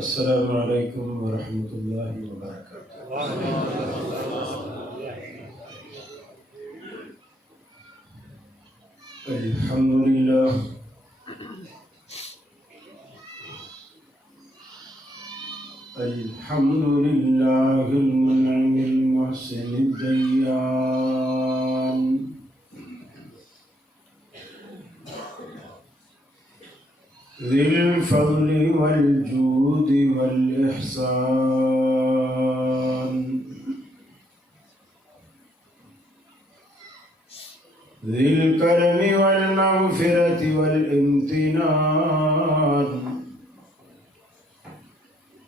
السلام علیکم ورحمۃ اللہ وبرکاتہ۔ الحمد للہ الحمد للہ المنعم المحسن الدیان ذی الفضل والجود والإحسان ذی الکرم والمغفرة والامتنان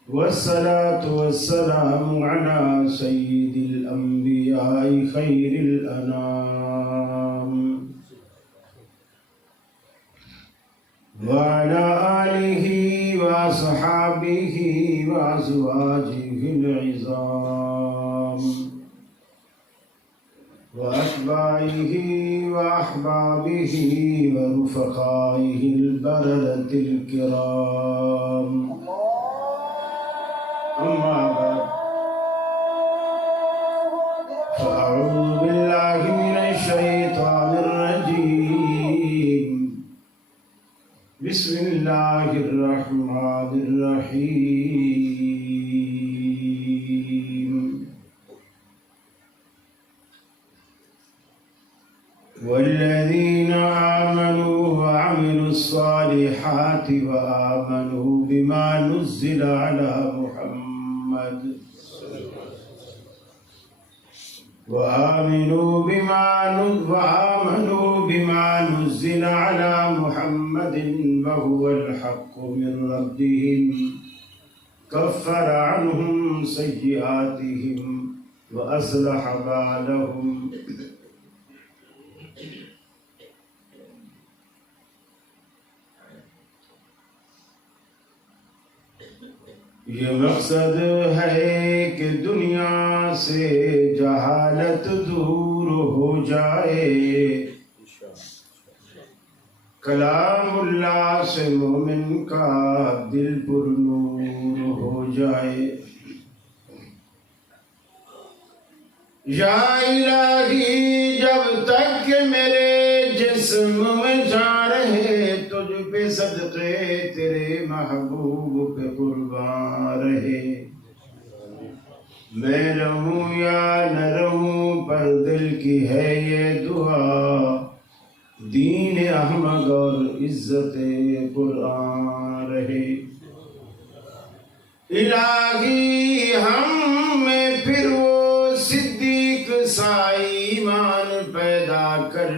والصلاة والسلام على سید الانبیاء خیر الانام وعلى آلہ وصحابہ وازواجہ العظام وأتباعه وأحبابه ورفقائه البررة الكرام أما بعد فأعوذ بالله من الشيطان الرجيم بسم الله الرحمن الرحيم والذين آمنوا وعملوا الصالحات وآمنوا بما نزل على محمد وآمنوا بما نزل على محمد وهو الحق من ربهم كفر عنهم سيئاتهم وأصلح بالهم یہ مقصد ہے کہ دنیا سے جہالت دور ہو جائے، کلام اللہ سے مومن کا دل پر نور ہو جائے۔ یا الہی جب تک کہ میرے جسم میں جان رہے، تجھ پہ صدقے تیرے محبوب پہ قربان رہے۔ میں رہوں یا نہ رہوں پر دل کی ہے یہ دعا، دین احمد اور عزت قرآن رہے۔ الہی ہم میں پھر وہ صدیق سا ایمان پیدا کر،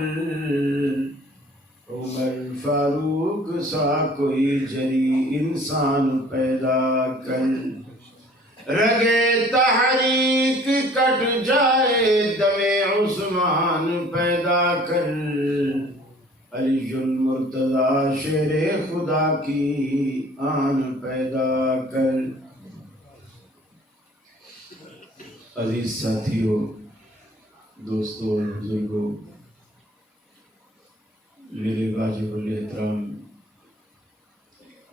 عمر فاروق سا کوئی جری انسان پیدا کر، رگے تحریک کٹ جائے دم عثمان پیدا کر، علی المرتضی شیر خدا کی آن پیدا کر۔ عزیز ساتھیوں، دوستوں اور بزرگوں، میرے واجب الاحترام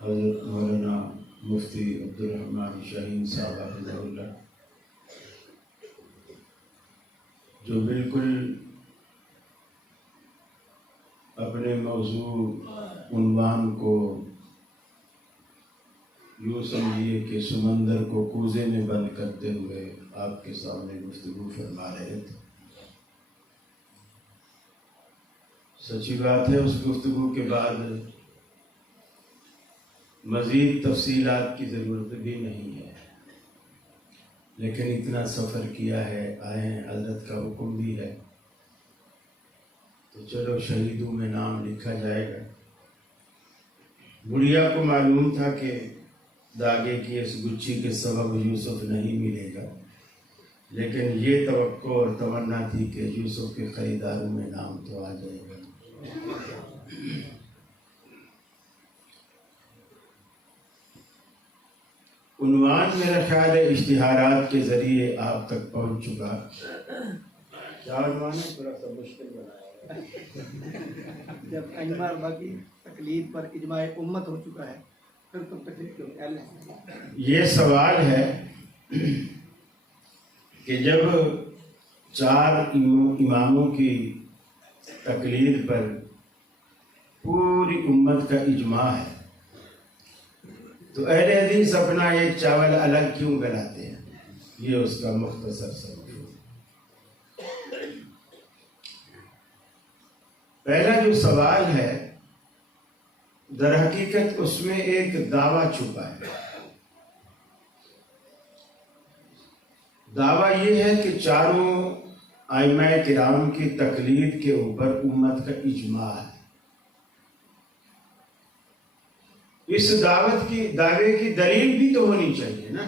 حضرت مولانا مفتی عبدالرحمن شاہین صاحب حفظہ اللہ، جو بالکل اپنے موضوع عنوان کو یوں سمجھیے کہ سمندر کو کوزے میں بند کرتے ہوئے آپ کے سامنے گفتگو فرما رہے تھے۔ سچی بات ہے، اس گفتگو کے بعد مزید تفصیلات کی ضرورت بھی نہیں ہے، لیکن اتنا سفر کیا ہے، آئے ہیں، حضرت کا حکم بھی ہے، تو چلو شہیدوں میں نام لکھا جائے گا۔ بڑھیا کو معلوم تھا کہ داغے کی اس گچھی کے سبب یوسف نہیں ملے گا، لیکن یہ توقع اور تمنا تھی کہ یوسف کے خریداروں میں نام تو آ جائے گا۔ عنوان میرا خیال ہے اشتہارات کے ذریعے آپ تک پہنچ چکا۔ کیا عنوان ہے؟ تھوڑا سا مشکل بنایا جب اجماع باقی تقلید پر اجماع امت ہو چکا ہے یہ سوال ہے کہ جب 4 اماموں کی تقلید پر پوری امت کا اجماع ہے تو اہل حدیث اپنا ایک چاول الگ کیوں گلاتے ہیں؟ یہ اس کا مختصر سوال ہے۔ پہلا جو سوال ہے در حقیقت اس میں ایک دعویٰ چھپا ہے۔ دعویٰ یہ ہے کہ چاروں ائمہ کرام کی تقلید کے اوپر امت کا اجماع ہے۔ اس دعوے کی دلیل بھی تو ہونی چاہیے نا،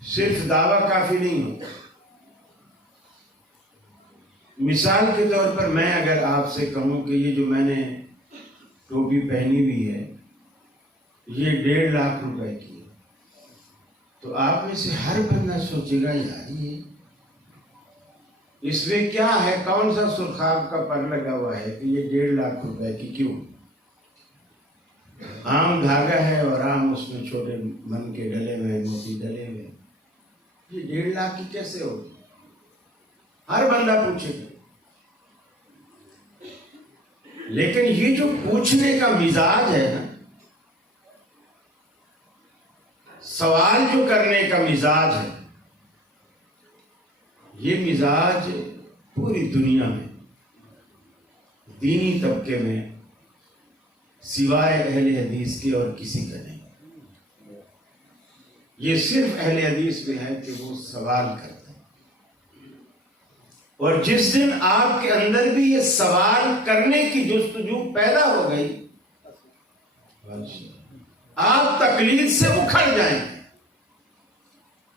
صرف دعویٰ کافی نہیں ہوتا۔ مثال کے طور پر میں اگر آپ سے کہوں کہ یہ جو میں نے ٹوپی پہنی ہوئی ہے یہ 1.5 لاکھ روپے کی ہے، تو آپ میں سے ہر بندہ سوچے گا یار یہ اس میں کیا ہے، کون سا سرخاب کا پر لگا ہوا ہے کہ یہ 1.5 لاکھ روپے کی کیوں؟ عام دھاگا ہے اور عام اس میں چھوٹے من کے ڈلے ہوئے موتی ڈلے ہوئے، یہ 1.5 لاکھ کی کیسے ہوگی؟ ہر بندہ پوچھے گا۔ لیکن یہ جو پوچھنے کا مزاج ہے نا، سوال جو کرنے کا مزاج ہے، یہ مزاج پوری دنیا میں دینی طبقے میں سوائے اہل حدیث کے اور کسی کا نہیں۔ یہ صرف اہل حدیث میں ہے کہ وہ سوال کرتے ہیں، اور جس دن آپ کے اندر بھی یہ سوال کرنے کی جستجو پیدا ہو گئی، آپ تقلید سے اکھڑ جائیں،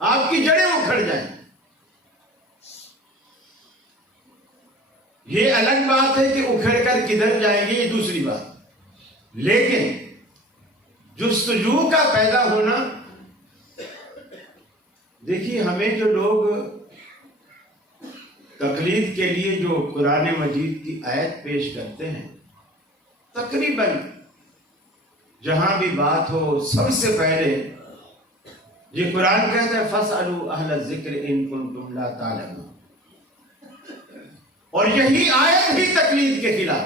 آپ کی جڑیں اکھڑ جائیں۔ یہ الگ بات ہے کہ اکھڑ کر کدھر جائیں گے، یہ دوسری بات، لیکن جستجو کا پیدا ہونا، دیکھیے ہمیں جو لوگ تقلید کے لیے جو قرآن مجید کی آیت پیش کرتے ہیں، تقریباً جہاں بھی بات ہو سب سے پہلے یہ قرآن کہتا ہے فَاسْأَلُوا أَهْلَ الذِّكْرِ إِن كُنتُمْ لَا تَعْلَمُونَ، اور یہی آیت بھی تقلید کے خلاف۔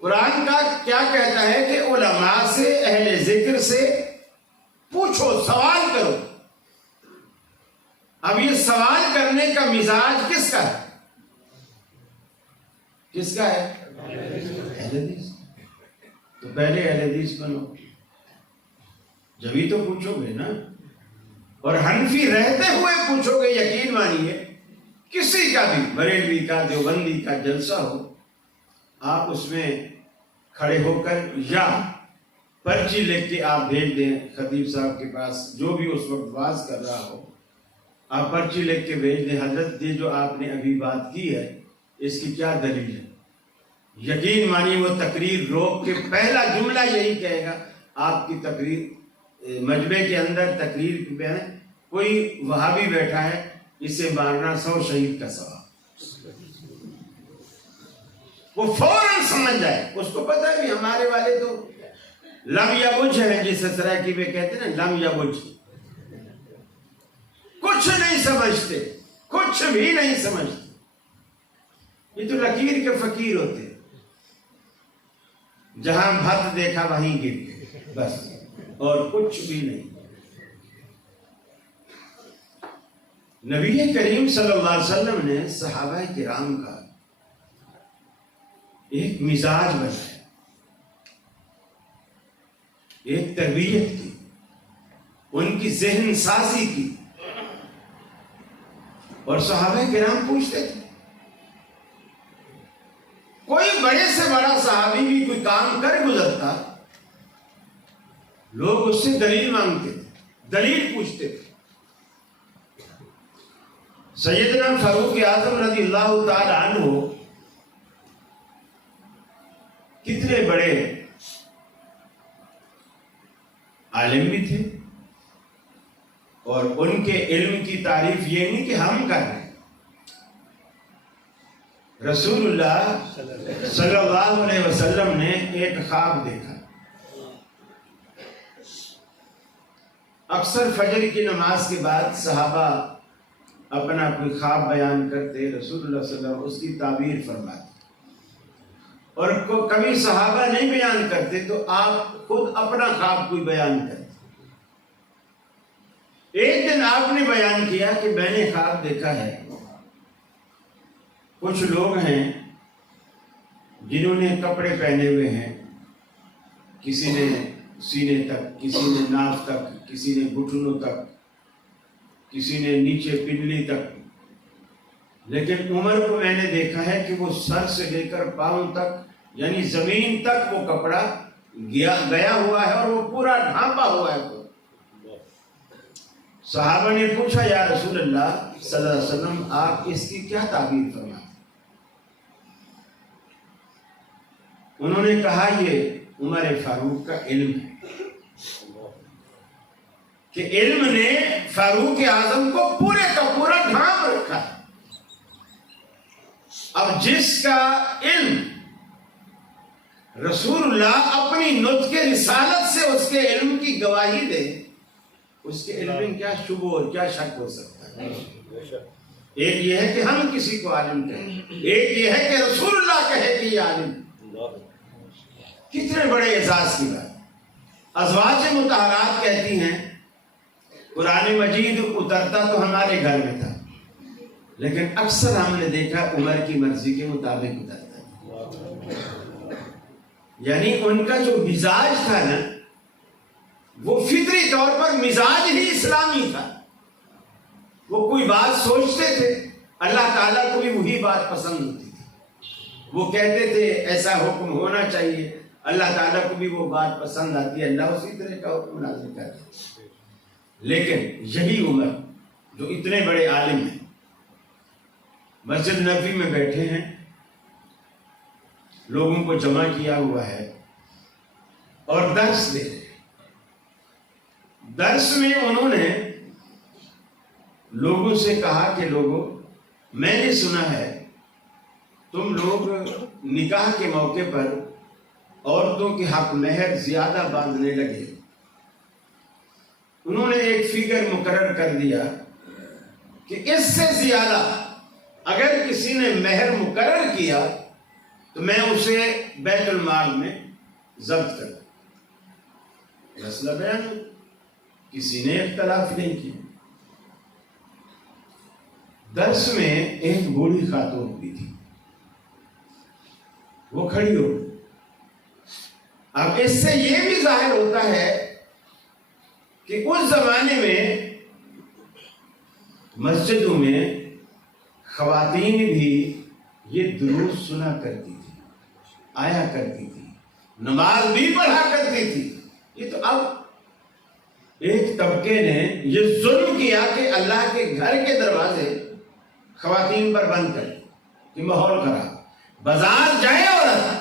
قرآن کا کیا کہتا ہے کہ علماء سے، اہل ذکر سے پوچھو، سوال کرو۔ اب یہ سوال کرنے کا مزاج کس کا ہے؟ کس کا ہے؟ اہل حدیث۔ تو پہلے اہل حدیث بنو، جبھی تو پوچھو گے نا، اور حنفی رہتے ہوئے پوچھو گے۔ یقین مانیے کسی کا بھی، بریلوی کا، دیوبندی کا جلسہ ہو، آپ اس میں کھڑے ہو کر یا پرچی لکھ کے آپ بھیج دیں خطیب صاحب کے پاس، جو بھی اس وقت واز کر رہا ہو، آپ پرچی لکھ کے بھیج دیں، حضرت یہ جو آپ نے ابھی بات کی ہے اس کی کیا دلیل ہے؟ یقین مانیے وہ تقریر روک کے پہلا جملہ یہی کہے گا، آپ کی تقریر مجمع کے اندر تقریر میں کوئی وہابی بیٹھا ہے، اسے مارنا 100 شہید کا ثواب۔ وہ فوراً سمجھ جائے، اس کو پتا ہے کہ ہمارے والے تو لم یبج ہیں، جس سرائکی میں کہتے ہیں نا لم یبج، کچھ نہیں سمجھتے، کچھ بھی نہیں سمجھتے۔ یہ تو لکیر کے فقیر ہوتے ہیں، جہاں بھت دیکھا وہیں گر گئے بس، اور کچھ بھی نہیں۔ نبی کریم صلی اللہ علیہ وسلم نے صحابہ کرام کا ایک مزاج بنایا، ایک تربیت کی، ان کی ذہن سازی کی، اور صحابہ کرام پوچھتے تھے۔ کوئی بڑے سے بڑا صحابی بھی کوئی کام کر گزرتا، لوگ اس سے دلیل مانگتے تھے، دلیل پوچھتے تھے۔ سیدنا فاروق اعظم رضی اللہ تعالی عنہ کتنے بڑے عالم بھی تھے، اور ان کے علم کی تعریف یہ نہیں کہ ہم کر رہے ہیں، رسول اللہ صلی اللہ علیہ وسلم نے ایک خواب دیکھا. اکثر فجر کی نماز کے بعد صحابہ اپنا کوئی خواب بیان کرتے، رسول اللہ صلی اللہ علیہ وسلم اس کی تعبیر فرماتے، اور کبھی صحابہ نہیں بیان کرتے تو آپ خود اپنا خواب کوئی بیان کرتے. ایک دن آپ نے بیان کیا کہ میں نے خواب دیکھا ہے، کچھ لوگ ہیں جنہوں نے کپڑے پہنے ہوئے ہیں، کسی نے سینے تک، کسی نے ناف تک، کسی نے گھٹنوں تک، کسی نے نیچے پنڈلی تک، لیکن عمر کو میں نے دیکھا ہے کہ وہ سر سے لے کر پاؤں تک یعنی زمین تک وہ کپڑا گیا ہوا ہے اور وہ پورا ڈھانپا ہوا ہے. صحابہ نے پوچھا یا رسول اللہ صلی اللہ علیہ وسلم آپ اس کی کیا تعبیر فرمائیں؟ انہوں نے کہا یہ عمر فاروق کا علم ہے کہ علم نے فاروق اعظم کو پورے کا پورا ڈھانپ رکھا ہے. اب جس کا علم رسول اللہ اپنی نطق رسالت سے اس کے علم کی گواہی دے، اس کے علم میں کیا شبہ اور کیا شک ہو سکتا ہے؟ ایک یہ ہے کہ ہم کسی کو عالم کہیں، ایک یہ ہے کہ رسول اللہ کہے کہ یہ عالم. کتنے بڑے اعزاز کی بات. ازواج مطہرات کہتی ہیں قرآن مجید اترتا تو ہمارے گھر میں تھا، لیکن اکثر ہم نے دیکھا عمر کی مرضی کے مطابق اترتا ہے. یعنی ان کا جو مزاج تھا نا، وہ فطری طور پر مزاج ہی اسلامی تھا. وہ کوئی بات سوچتے تھے، اللہ تعالیٰ کو بھی وہی بات پسند ہوتی تھی. وہ کہتے تھے ایسا حکم ہونا چاہیے، اللہ تعالیٰ کو بھی وہ بات پسند آتی ہے، اللہ اسی طرح کا حکم نازل کرتا ہے. لیکن یہی عمر جو اتنے بڑے عالم ہیں، مسجد نبوی میں بیٹھے ہیں، لوگوں کو جمع کیا ہوا ہے اور درس دے رہے ہیں. درس میں انہوں نے لوگوں سے کہا کہ لوگوں، میں نے سنا ہے تم لوگ نکاح کے موقع پر عورتوں کے حق مہر زیادہ باندھنے لگے. انہوں نے ایک فگر مقرر کر دیا کہ اس سے زیادہ اگر کسی نے مہر مقرر کیا تو میں اسے بیت المال میں ضبط کروں. مسئلہ بیان ہے، کسی نے اختلاف نہیں کیا. درس میں ایک بوڑھی خاتون بھی تھی، وہ کھڑی ہو گئی. اب اس سے یہ بھی ظاہر ہوتا ہے کہ اس زمانے میں مسجدوں میں خواتین بھی یہ دروس سنا کرتی تھی، آیا کرتی تھی، نماز بھی پڑھا کرتی تھی. یہ تو اب ایک طبقے نے یہ ظلم کیا کہ اللہ کے گھر کے دروازے خواتین پر بند کر کہ ماحول خراب. بازار جائے عورت،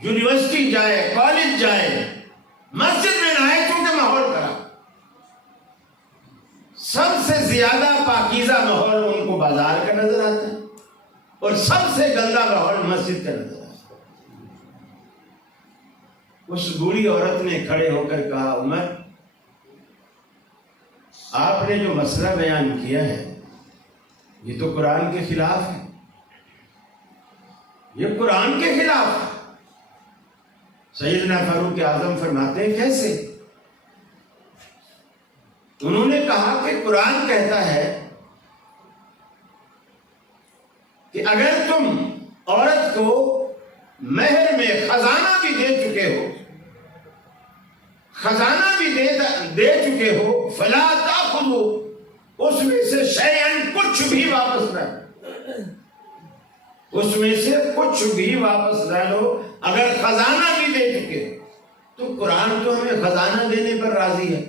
یونیورسٹی جائے، کالج جائے، مسجد میں نہ آئے کیونکہ ماحول خراب. سب سے زیادہ پاکیزہ ماحول ان کو بازار کا نظر آتا ہے اور سب سے گندا ماحول مسجد کا نظر آتا ہے. اس بوڑھی عورت نے کھڑے ہو کر کہا عمر، آپ نے جو مسئلہ بیان کیا ہے یہ تو قرآن کے خلاف ہے، یہ قرآن کے خلاف ہے. سیدنا فاروق اعظم فرماتے ہیں کیسے؟ انہوں نے کہا کہ قرآن کہتا ہے کہ اگر تم عورت کو مہر میں خزانہ بھی دے چکے ہو، خزانہ بھی دے چکے ہو، فلا تاخذوا، اس میں سے شیئن کچھ بھی واپس نہ، اس میں سے کچھ بھی واپس نہ لو. اگر خزانہ بھی دے چکے ہو تو قرآن تو ہمیں خزانہ دینے پر راضی ہے،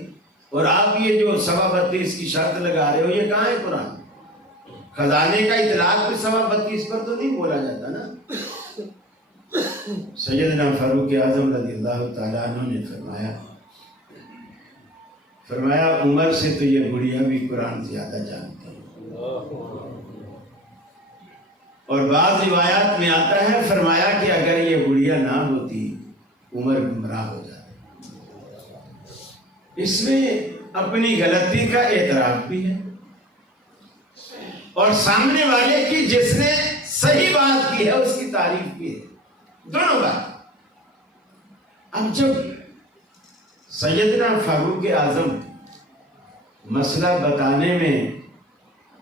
اور آپ یہ جو 32 کی شرط لگا رہے ہو یہ کہاں ہے قرآن؟ خزانے کا اطلاق بھی 32 پر تو نہیں بولا جاتا نا. سیدنا فاروق اعظم رضی اللہ تعالیٰ عنہ نے فرمایا عمر سے تو یہ بڑھیا بھی قرآن زیادہ جانتے ہیں. اور بعض روایات میں آتا ہے فرمایا کہ اگر یہ گڑیا نہ ہوتی عمر گمراہ ہو جاتا۔ اس میں اپنی غلطی کا اعتراف بھی ہے اور سامنے والے کی جس نے صحیح بات کی ہے اس کی تعریف بھی ہے، دونوں بات۔ اب جب سیدنا فاروق اعظم مسئلہ بتانے میں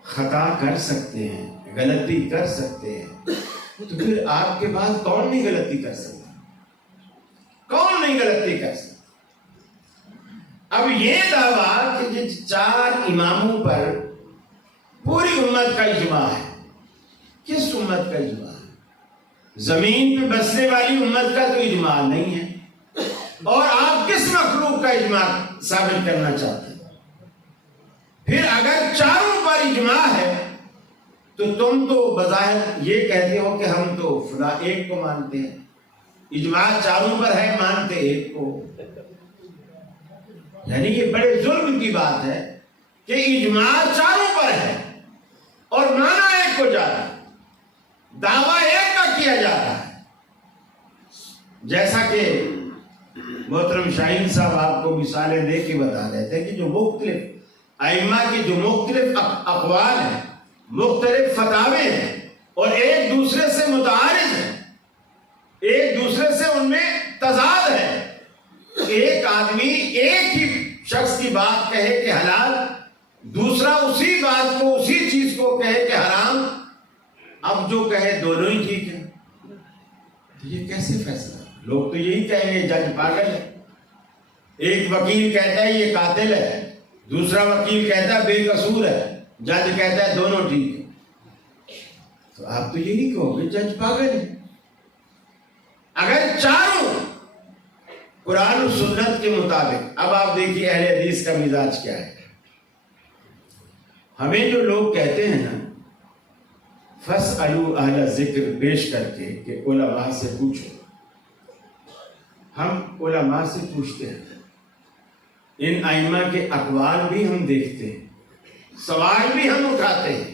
خطا کر سکتے ہیں، غلطی کر سکتے ہیں، تو پھر آپ کے بعد کون نہیں غلطی کر سکتا؟ کون نہیں غلطی کر سکتا؟ اب یہ دعویٰ کہ جن 4 اماموں پر پوری امت کا اجماع ہے، کس امت کا اجماع ہے؟ زمین پہ بسنے والی امت کا تو اجماع نہیں ہے، اور آپ کس مخلوق کا اجماع ثابت کرنا چاہتے ہیں؟ پھر اگر 4 پر اجماع ہے تو تم تو بظاہر یہ کہتے ہو کہ ہم تو فلاں ایک کو مانتے ہیں، اجماع 4 پر ہے، مانتے ایک کو۔ یعنی یہ بڑے ظلم کی بات ہے کہ اجماع 4 پر ہے اور مانا ایک کو جا رہا ہے، دعویٰ ایک کا کیا جا رہا ہے۔ جیسا کہ محترم شاہین صاحب آپ کو مثالیں دے کے بتا رہے تھے کہ جو مختلف ائمہ کی جو مختلف اقوال ہیں، مختلف فتاوے ہیں، اور ایک دوسرے سے متعارض ہیں، ایک دوسرے سے ان میں تضاد ہے۔ ایک آدمی ایک ہی شخص کی بات کہے کہ حلال، دوسرا اسی بات کو، اسی چیز کو کہے کہ حرام، اب جو کہے دونوں ہی ٹھیک ہے، تو یہ کیسے فیصلہ؟ لوگ تو یہی کہیں گے جج پاگل ہے۔ ایک وکیل کہتا ہے یہ قاتل ہے، دوسرا وکیل کہتا ہے بے قصور ہے، جج کہتا ہے دونوں ٹھیک ہے، تو آپ تو یہی کہو گے جج پاگل ہے۔ اگر 4 قرآن و سنت کے مطابق، اب آپ دیکھیے اہل حدیث کا مزاج کیا ہے۔ ہمیں جو لوگ کہتے ہیں نا فَاسْأَلُوا أَهْلَ الذِّكْرِ پیش کر کے کہ علماء سے پوچھو، ہم علماء سے پوچھتے ہیں، ان ائمہ کے اقوال بھی ہم دیکھتے ہیں، سوال بھی ہم اٹھاتے ہیں،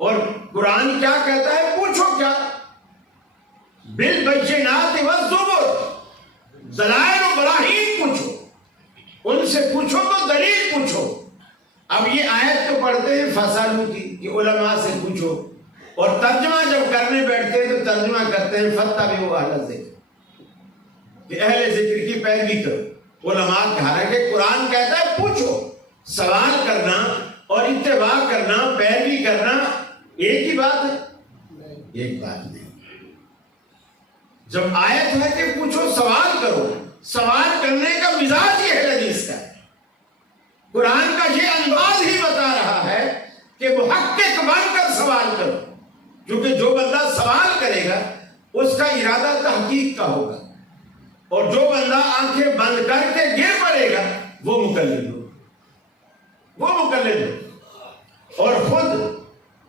اور قرآن کیا کہتا ہے پوچھو کیا؟ بالبینات والزبر، دلائل و براہین پوچھو، ان سے پوچھو تو دلیل پوچھو۔ اب یہ آیت تو پڑھتے ہیں فَاسْأَلُوا کی کہ علماء سے پوچھو، اور ترجمہ جب کرنے بیٹھتے ہیں تو ترجمہ کرتے ہیں فَاتَّبِعُوا أَهْلَ الذِّكْرِ، کہ اہل ذکر کی پیروی کرو۔ علماء کہہ رہے کہ قرآن کہتا ہے پوچھو، سوال کرنا اور اتباع کرنا، پیروی کرنا ایک ہی بات ہے؟ ایک بات نہیں۔ جب آیت ہے کہ پوچھو، سوال کرو، سوال کرنے کا مزاج یہ ہے حدیث کا، قرآن کا یہ انداز ہی بتا رہا ہے کہ محقق بن کر سوال کرو، کیونکہ جو بندہ سوال کرے گا اس کا ارادہ تحقیق کا ہوگا، اور جو بندہ آنکھیں بند کر کے گر پڑے گا وہ مقلد ہو، وہ مقلد ہو۔ اور خود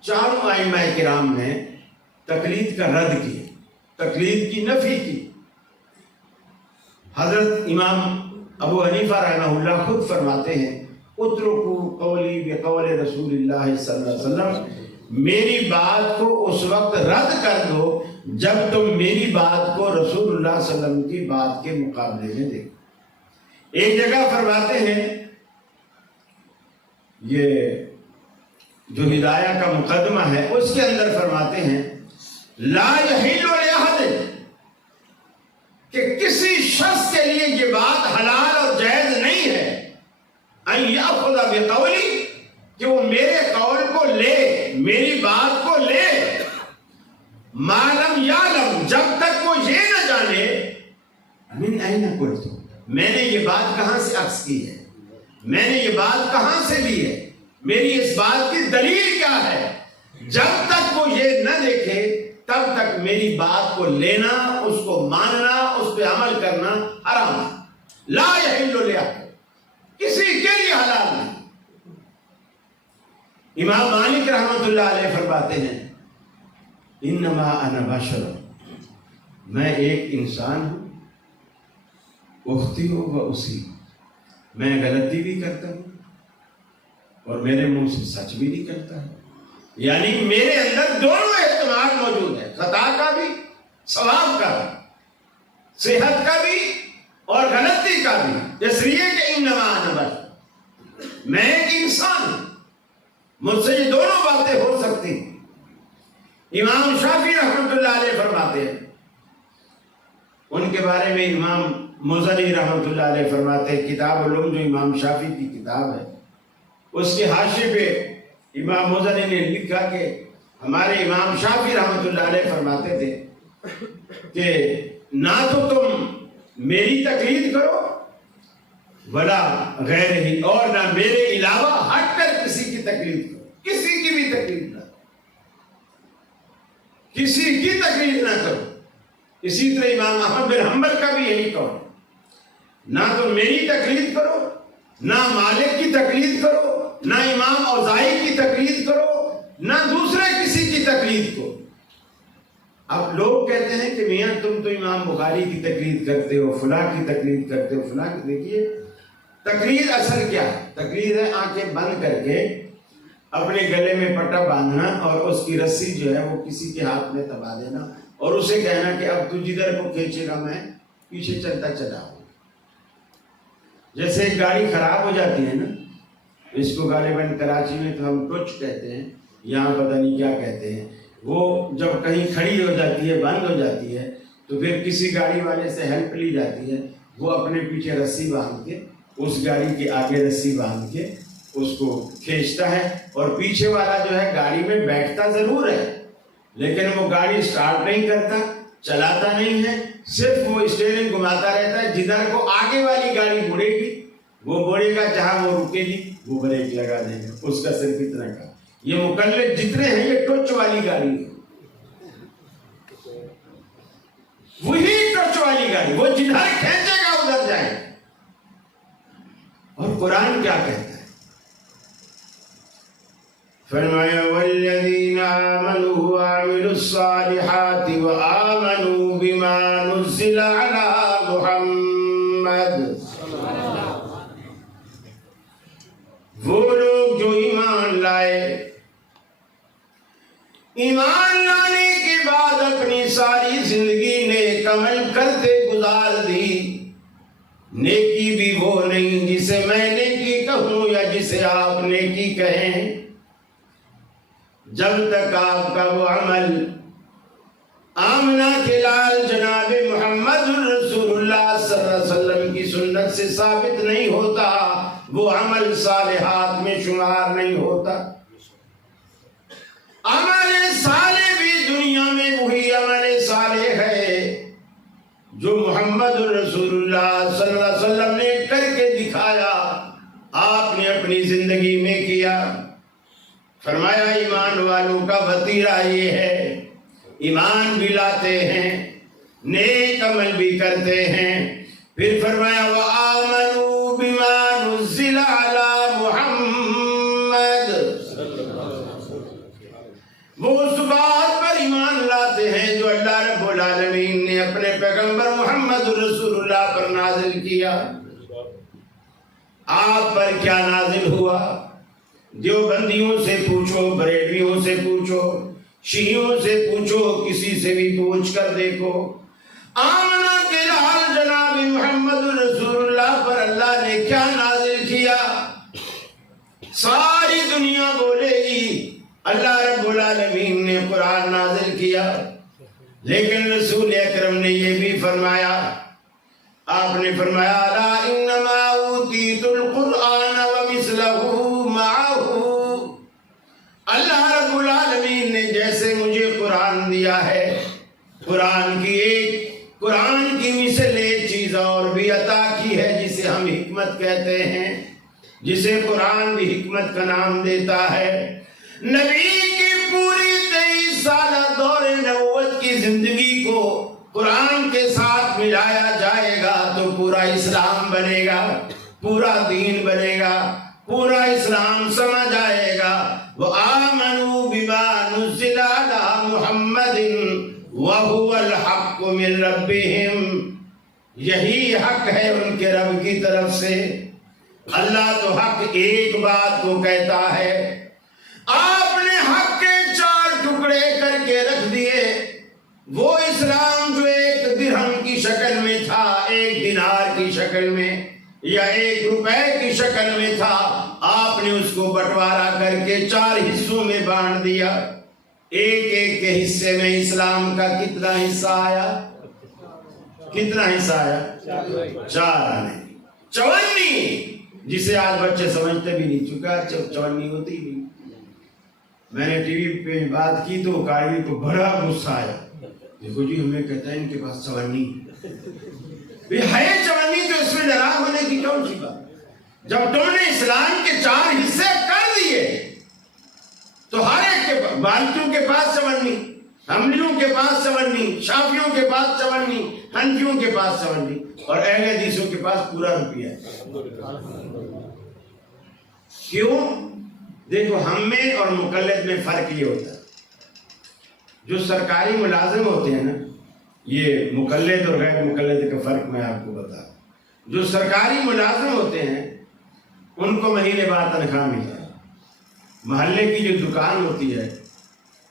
4 ائمہ کرام نے تقلید کا رد کیا، تقلید کی نفی کی۔ حضرت امام ابو حنیفہ رحمہ اللہ خود فرماتے ہیں اترکوا قولی بقول رسول اللہ صلی اللہ علیہ وسلم، میری بات کو اس وقت رد کر دو جب تم میری بات کو رسول اللہ صلی اللہ علیہ وسلم کی بات کے مقابلے میں دیکھو۔ ایک جگہ فرماتے ہیں، یہ جو ہدایہ کا مقدمہ ہے اس کے اندر فرماتے ہیں لا یحل لأحد، کہ کسی شخص کے لیے یہ بات حلال اور جائز نہیں ہے ان یأخذ بقولی، کہ وہ میرے قول کو لے، میری بات کو لے، ما لم یعلم، جب تک وہ یہ نہ جانے من این قلت، میں نے یہ بات کہاں سے اخذ کی ہے، میں نے یہ بات کہاں سے لی ہے، میری اس بات کی دلیل کیا ہے۔ جب تک وہ یہ نہ دیکھے تب تک میری بات کو لینا، اس کو ماننا، اس پہ عمل کرنا حرام ہے۔ لا یحل لأحد، کسی کے لیے حلال نہیں۔ امام مالک رحمۃ اللہ علیہ فرماتے ہیں انما انا بشر، میں ایک انسان ہوں، اختی ہوں و اسی، میں غلطی بھی کرتا ہوں اور میرے منہ سے سچ بھی نکلتا ہے۔ یعنی میرے اندر دونوں احتمال موجود ہے، خطا کا بھی، ثواب کا بھی، صحت کا بھی اور غلطی کا بھی، اس لیے کہ انما انا بشر، میں ایک انسان ہوں، مجھ سے یہ دونوں باتیں ہو سکتی ہیں۔ امام شافعی رحمۃ اللہ علیہ فرماتے ہیں، ان کے بارے میں امام مزنی رحمۃ اللہ علیہ فرماتے ہیں، کتاب العلوم جو امام شافعی کی کتاب ہے، اس کے حاشیے پہ امام مزنی نے لکھا کہ ہمارے امام شافعی رحمۃ اللہ علیہ فرماتے تھے کہ نہ تو تم میری تقلید کرو ولا غیر ہی، اور نہ میرے علاوہ ہٹ کر کسی کی تقلید کرو، کسی کی بھی تقلید نہ کرو، کسی کی تقلید نہ کرو۔ اسی طرح امام احمد بن حنبل کا بھی یہی قول، نہ تو میری تقلید کرو، نہ مالک کی تقلید کرو، نہ امام اوزاعی کی تقلید کرو، نہ دوسرے کسی کی تقلید کو۔ اب لوگ کہتے ہیں کہ میاں تم تو امام بخاری کی تقلید کرتے ہو، فلاں کی تقلید کرتے ہو، فلاں کی۔ دیکھیے تقلید اصل کیا ہے؟ تقلید ہے آنکھیں بند کر کے اپنے گلے میں پٹا باندھنا اور اس کی رسی جو ہے وہ کسی کے ہاتھ میں دبا دینا اور اسے کہنا کہ اب تو جدھر کو کھینچے گا میں پیچھے چلتا چلا ہوں۔ جیسے ایک گاڑی خراب ہو جاتی ہے نا، اس کو غالباً کراچی میں تو ہم ٹوچ کہتے ہیں، یہاں پتہ نہیں کیا کہتے ہیں، وہ جب کہیں کھڑی ہو جاتی ہے، بند ہو جاتی ہے، تو پھر کسی گاڑی والے سے ہیلپ لی جاتی ہے، وہ اپنے پیچھے رسی باندھ کے اس گاڑی کے آگے رسی باندھ کے اس کو کھینچتا ہے، اور پیچھے والا جو ہے گاڑی میں بیٹھتا ضرور ہے لیکن وہ گاڑی سٹارٹ نہیں کرتا، چلاتا نہیں ہے، صرف وہ اسٹیئرنگ گھماتا رہتا ہے، جدھر کو آگے والی گاڑی مڑے گی وہ مڑے گا، جہاں وہ رکے گی وہ بریک لگا دے گا، اس کا صرف اتنا کا۔ یہ مقلد جتنے ہیں یہ ٹوچ والی گاڑی ہے، وہی ٹوچ والی گاڑی، وہ جدھر کھینچے گا ادھر جائے۔ اور قرآن کیا کہتا ہے؟ فرمایا والذین آمنوا وعملوا الصالحات وآمنوا بما نزل علی محمد، وہ لوگ جو ایمان لائے، ایمان لانے کے بعد اپنی ساری زندگی نیک عمل کرتے گزار دی۔ نیکی بھی وہ نہیں جسے میں نیکی کہوں یا جسے آپ نیکی کہیں، جب تک آپ کا وہ عمل آمنہ کے لال جناب محمد رسول اللہ صلی اللہ علیہ وسلم کی سنت سے ثابت نہیں ہوتا، وہ عمل صالحات میں شمار نہیں ہوتا۔ عمل صالح بھی دنیا میں وہی عمل صالح ہے جو محمد رسول اللہ صلی اللہ علیہ وسلم نے کر کے دکھایا، آپ نے اپنی زندگی میں کیا۔ فرمایا ایمان والوں کا وتیرہ یہ ہے، ایمان بھی لاتے ہیں، نیک عمل بھی کرتے ہیں، پھر فرمایا وآمنوا بما نزل علی محمد، وہ اس بات پر ایمان لاتے ہیں جو اللہ رب العالمین نے اپنے پیغمبر محمد رسول اللہ پر نازل کیا۔ آپ پر کیا نازل ہوا؟ دیوبندیوں سے پوچھو، بریلویوں سے پوچھو، شیعوں سے پوچھو، کسی سے بھی پوچھ کر دیکھو، آمنہ کے لال جناب محمد رسول اللہ پر اللہ نے کیا نازل کیا؟ ساری دنیا بولے گی اللہ رب العالمین نے قرآن نازل کیا، لیکن رسول اکرم نے یہ بھی فرمایا، آپ نے فرمایا لا انما اوتیت القرآن ومثلہ معہ، اللہ رب العالمین نے جیسے مجھے قرآن دیا ہے، قرآن کی مثل ایک چیز اور بھی عطا کی ہے جسے ہم حکمت کہتے ہیں، جسے قرآن بھی حکمت کا نام دیتا ہے۔ نبی کی پوری 23 سالہ دور نبوت کی زندگی کو قرآن کے ساتھ ملایا جائے گا تو پورا اسلام بنے گا، پورا دین بنے گا، پورا اسلام سمجھ آئے گا۔ وآمنوا بما نزل علی محمد وہو الحق من ربہم، یہی حق ہے ان کے رب کی طرف سے۔ اللہ تو حق ایک بات کو کہتا ہے، آپ نے حق کے کر کے رکھ دیے. وہ اسلام جو ایک درہم کی شکل میں تھا, ایک دینار کی شکل میں یا 1 روپے کی شکل میں تھا, آپ نے اس کو بٹوارا کر کے 4 حصوں میں بانٹ دیا. ایک کے حصے میں اسلام کا کتنا حصہ آیا؟ کتنا حصہ آیا؟ 4 آنے. 54, جسے آج بچے سمجھتے بھی نہیں. چکا 54 ہوتی نہیں. میں نے ٹی وی پہ بات کی تو کاروی کو بڑا غصہ آیا. دیکھو جی, ہمیں کہتا ہے ان کے پاس 54 ہے 54, تو اس میں ناراض ہونے کی کون سی بات؟ جب تم نے اسلام کے 4 حصے کر دیے تو ہر ایک کے پاس, مالکیوں کے پاس 54, حنبلیوں کے پاس 54, شافعیوں کے پاس 54, حنفیوں کے پاس 54, اور اہل حدیثوں کے پاس پورا روپیہ ہے. کیوں؟ دیکھو, ہم میں اور مقلد میں فرق یہ ہوتا ہے. جو سرکاری ملازم ہوتے ہیں نا, یہ مقلد اور غیر مقلد کا فرق میں آپ کو بتا. جو سرکاری ملازم ہوتے ہیں ان کو مہینے بعد تنخواہ ملتا ہے. محلے کی جو دکان ہوتی ہے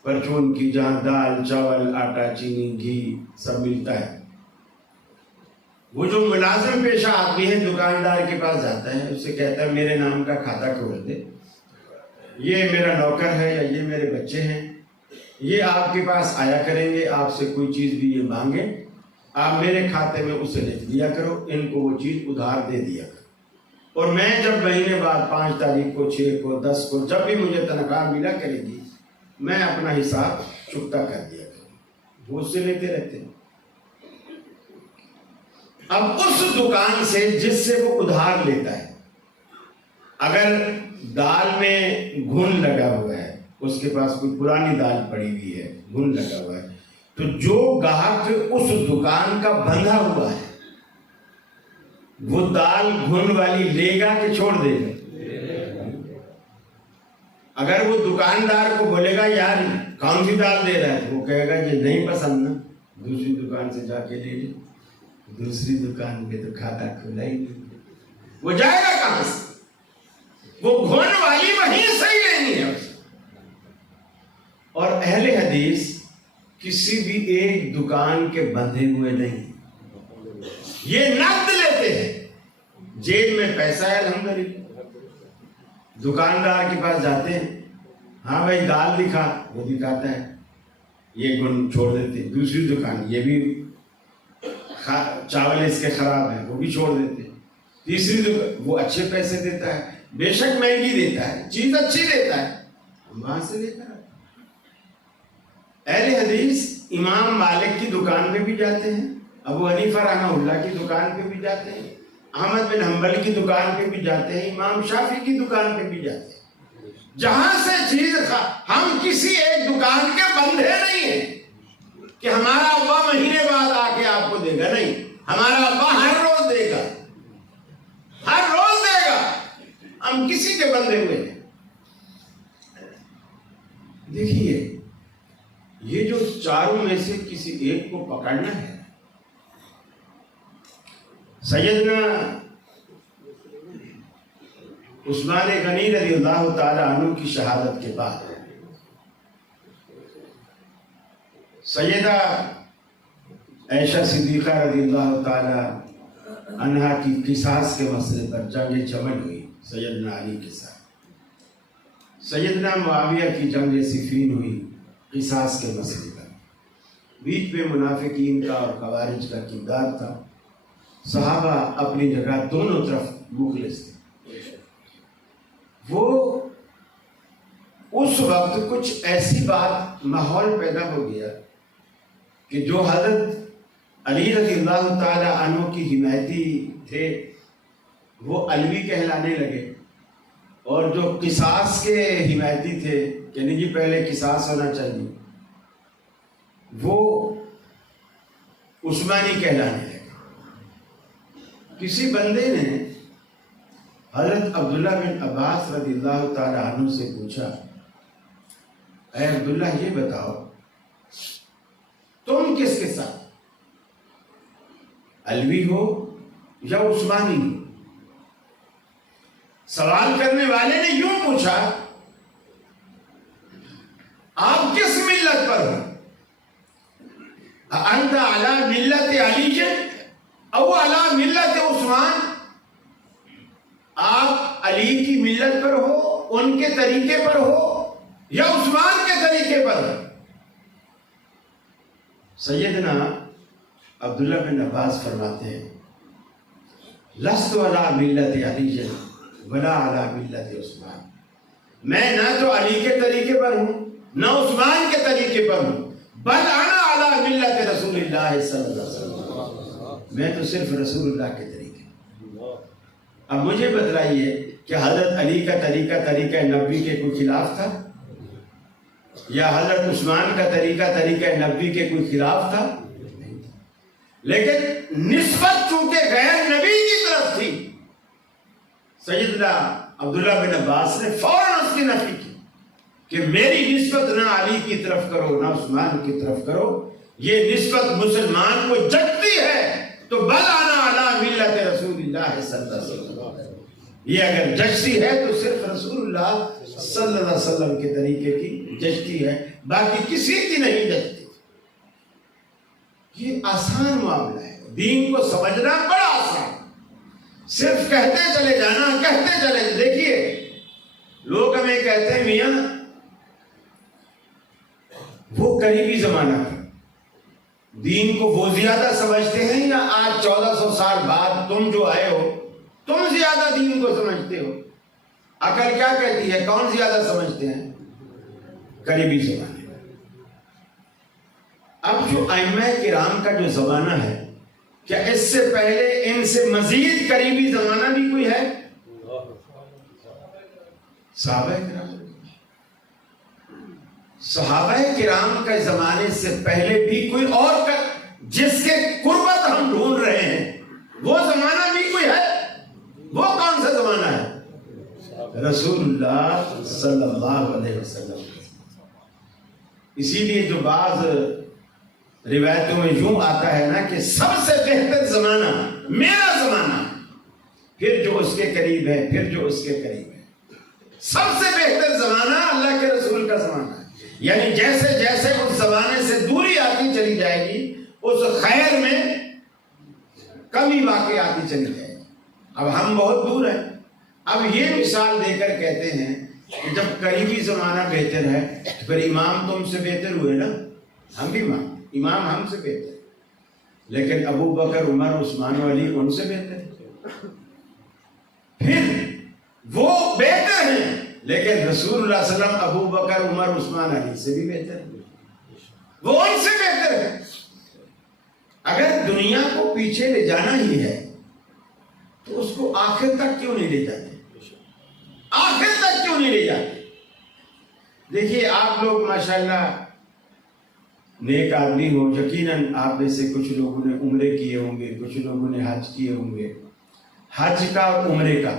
پرچون کی, جہاں دال چاول آٹا چینی گھی سب ملتا ہے, وہ جو ملازم پیشہ آدمی ہے دکاندار کے پاس جاتا ہے, اسے کہتا ہے میرے نام کا کھاتا کھول دے, یہ میرا نوکر ہے یا یہ میرے بچے ہیں, یہ آپ کے پاس آیا کریں گے, آپ سے کوئی چیز بھی یہ مانگیں, آپ میرے کھاتے میں اسے لکھ دیا کرو, ان کو وہ چیز ادھار دے دیا کرو, اور میں جب مہینے بعد 5 تاریخ کو 6 کو 10 کو جب بھی مجھے تنخواہ ملا کرے گی میں اپنا حساب چکتا کر دیا کروں. وہ اس سے لیتے رہتے ہیں. اب اس دکان سے جس سے وہ ادھار لیتا ہے, اگر دال میں گھن لگا ہوا ہے, اس کے پاس کوئی پرانی دال پڑی ہوئی ہے, گھن لگا ہوا ہے, تو جو گاہک اس دکان کا بندھا ہوا ہے وہ دال گھن والی لے گا کہ چھوڑ دے گا؟ اگر وہ دکاندار کو بولے گا یار کون سی دال دے رہا ہے, وہ کہے گا یہ نہیں پسند نا, دوسری دکان سے جا کے لے لے. دوسری دکان پہ تو کھاتا کھلا ہی نہیں, وہ جائے گا کہاں سے؟ وہ گھن والی وہیں سے ہی لینی ہے. اور اہل حدیث کسی بھی ایک دکان کے بندھے ہوئے نہیں, یہ نقد لیتے ہیں. جیب میں پیسہ ہے الحمدللہ, دکاندار کے پاس جاتے ہیں, ہاں بھائی دال دکھا, وہ دکھاتا ہے, یہ گن چھوڑ دیتے ہیں. دوسری دکان, یہ بھی چاول اس کے خراب ہے, وہ بھی چھوڑ دیتے ہیں. تیسری دکان, وہ اچھے پیسے دیتا ہے, بے شک مہنگی دیتا ہے, چیز اچھی دیتا ہے, ہم وہاں سے لے کر آتے. اہل حدیث امام مالک کی دکان پہ بھی جاتے ہیں, ابو حنیفہ رحمہ اللہ کی دکان پہ بھی جاتے ہیں, احمد بن حنبل کی دکان پہ بھی جاتے ہیں, امام شافعی کی دکان پہ بھی جاتے ہیں. جہاں سے چیز ہم کسی ایک دکان کے بندھے نہیں ہیں کہ ہمارا ابا مہینے بعد آ کے آپ کو دے گا, نہیں, ہمارا ابا ہر روز دے گا, ہر روز دے گا. ہم کسی کے بندھے ہوئے ہیں. دیکھیے, یہ جو چاروں میں سے کسی ایک کو پکڑنا ہے, سیدنا عثمان غنی رضی اللہ تعالی عنہ کی شہادت کے بعد سیدہ عائشہ صدیقہ رضی اللہ تعالی عنہا کی قصاص کے مسئلے پر جنگ جمل ہوئی سیدنا علی کے ساتھ. سیدنا معاویہ کی جنگ صفین ہوئی قصاص کے مسئلے پر. بیچ میں منافقین کا اور خوارج کا کردار تھا. صحابہ اپنی جگہ دونوں طرف مخلص تھے. وہ اس وقت کچھ ایسی بات ماحول پیدا ہو گیا کہ جو حضرت علی رضی اللہ تعالی عنہ کی حمایتی تھے وہ علوی کہلانے لگے, اور جو قصاص کے حمایتی تھے کہ نہیں جی پہلے قصاص ہونا چاہیے وہ عثمانی کہلانے لگے. کسی بندے نے حضرت عبداللہ بن عباس رضی اللہ تعالی عنہ سے پوچھا, اے عبداللہ یہ بتاؤ تم کس کے ساتھ, علوی ہو یا عثمانی ہو؟ سوال کرنے والے نے یوں پوچھا, آپ کس ملت پر ہو؟ علی ملت علی او علی ملت عثمان، آپ علی کی ملت پر ہو، ان کے طریقے پر ہو، یا عثمان کے طریقے پر ہو؟ سیدنا عبداللہ بن عباس فرماتے ہیں لست علی ملت علی ولا علی ملت عثمان، میں نہ تو علی کے طریقے پر ہوں نہ عثمان کے طریقے پر ہوں، بل انا علی ملت رسول اللہ صلی اللہ علیہ وسلم، میں تو صرف رسول اللہ کے طریقے پر۔ اب مجھے بتلائیے کہ حضرت علی کا طریقہ نبوی کے کوئی خلاف تھا، یا حضرت عثمان کا طریقہ نبوی کے کوئی خلاف تھا؟ لیکن نسبت چونکہ غیر نبی کی طرف تھی، سیدنا عبداللہ بن عباس نے فوراً اس کی نفی کی کہ میری نسبت نہ علی کی طرف کرو نہ عثمان کی طرف کرو، یہ نسبت مسلمان کو جگتی ہے تو بل انا علی ملت رسول اللہ صلی اللہ علیہ وسلم، یہ اگر جچتی ہے تو صرف رسول اللہ صلی اللہ علیہ وسلم کے طریقے کی جچتی ہے، باقی کسی کی نہیں جچتی۔ یہ آسان معاملہ ہے، دین کو سمجھنا بڑا آسان، صرف کہتے چلے جانا۔ دیکھیے لوگ ہمیں کہتے ہیں میاں وہ قریبی زمانہ تھا، دین کو وہ زیادہ سمجھتے ہیں، یا آج 1400 سال بعد تم جو آئے ہو تم زیادہ دین کو سمجھتے ہو؟ عقل کیا کہتی ہے؟ کون زیادہ سمجھتے ہیں؟ قریبی زمانے میں۔ اب جو ائمہ کرام کا جو زمانہ ہے، کیا اس سے پہلے ان سے مزید قریبی زمانہ بھی کوئی ہے؟ صحابہ کرام کے زمانے سے پہلے بھی کوئی اور جس کے قربت ہم ڈھونڈ رہے ہیں وہ زمانہ بھی کوئی ہے؟ وہ کون سا زمانہ ہے؟ رسول اللہ صلی اللہ علیہ وسلم۔ اسی لیے جو بعض روایتوں میں یوں آتا ہے نا کہ سب سے بہتر زمانہ میرا زمانہ، پھر جو اس کے قریب ہے، پھر جو اس کے قریب ہے۔ سب سے بہتر زمانہ اللہ کے رسول کا زمانہ ہے، یعنی جیسے جیسے اس زمانے سے دوری آتی چلی جائے گی اس خیر میں کمی واقع آتی چلی جائے گی۔ اب ہم بہت دور ہیں، اب یہ مثال دے کر کہتے ہیں کہ جب قریبی زمانہ بہتر ہے تو پھر امام تم سے بہتر ہوئے نا، ہم بھی امام ہم سے بہتر، لیکن ابو بکر عمر عثمان و علی ان سے بہتر، پھر وہ بہتر ہیں، لیکن رسول اللہ صلی اللہ علیہ وسلم ابو بکر عمر عثمان علی سے بھی بہتر ہیں، وہ ان سے بہتر ہے۔ اگر دنیا کو پیچھے لے جانا ہی ہے تو اس کو آخر تک کیوں نہیں لے جاتے؟ آخر تک کیوں نہیں لے جاتے؟ دیکھیے آپ لوگ ماشاءاللہ نیک آدمی ہو، یقیناً آپ میں سے کچھ لوگوں نے عمرے کیے ہوں گے، کچھ لوگوں نے حج کیے ہوں گے۔ حج کا اور عمرے کا